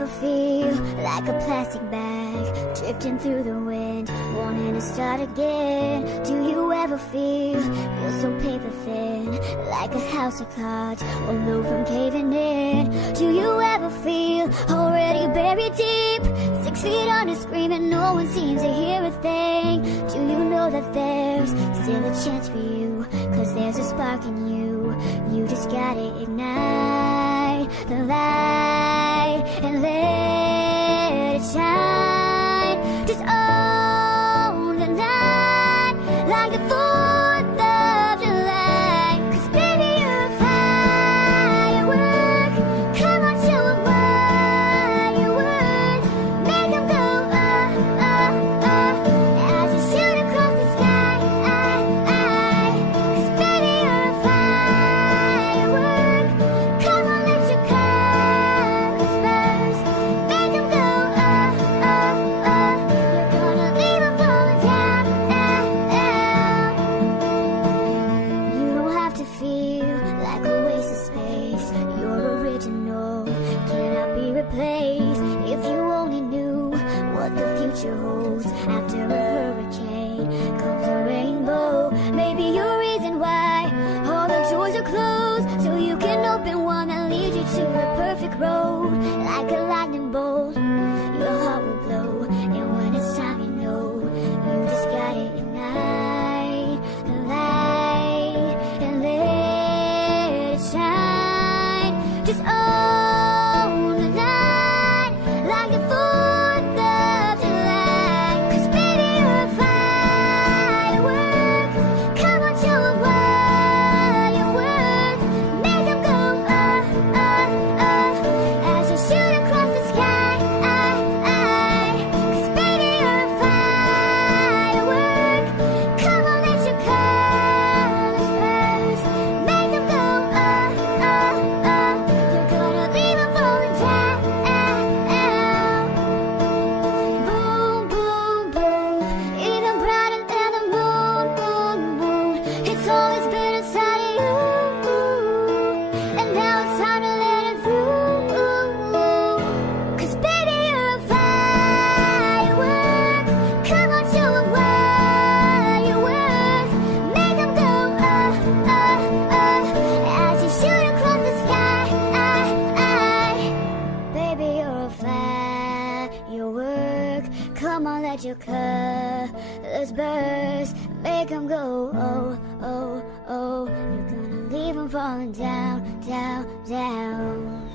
ever feel like a plastic bag drifting through the wind, wanting to start again? Do you ever feel so paper thin, like a house of cards, alone from caving in? Do you ever feel already buried deep, 6 feet under, screaming, no one seems to hear a thing? Do you know that there's still a chance for you, 'cause there's a spark in you? You just gotta ignite the light and let it shine. Just own the night like the 4th of July. 'Cause baby, you're a firework. Come on, show 'em what you're worth. Make 'em go, as you shoot across the sky. 'Cause baby, you're a firework. Come on, let your colors burst. Make 'em go, you're gonna leave 'em falling down. You don't have to feel like a waste of space. You're original, cannot be replaced. If you only knew what the future holds, after a hurricane comes a rainbow. Maybe your reason why all the doors are closed, so you can open one that leads you to the perfect road. Like a lightning bolt, your heart will blow, and when it's time, you know you just gotta ignite the light and let it shine. Just own the night like the 4th of July. 'Cause baby, you're a firework. Come on, show 'em what you're worth. Make 'em go, as you shoot across the sky. 'Cause baby, you're a firework. Come on, let your colors burst. Make 'em go, you're gonna leave 'em falling down. Boom, boom, boom, even brighter than the moon, moon, moon. It's always been inside of you, and now it's time to let it through. 'Cause baby, you're a firework. Come on, show 'em what you're worth. Make 'em go, as you shoot across the sky. Baby, you're a firework. Come on, let your colors burst. Make 'em go, you're gonna leave 'em falling down, down, down.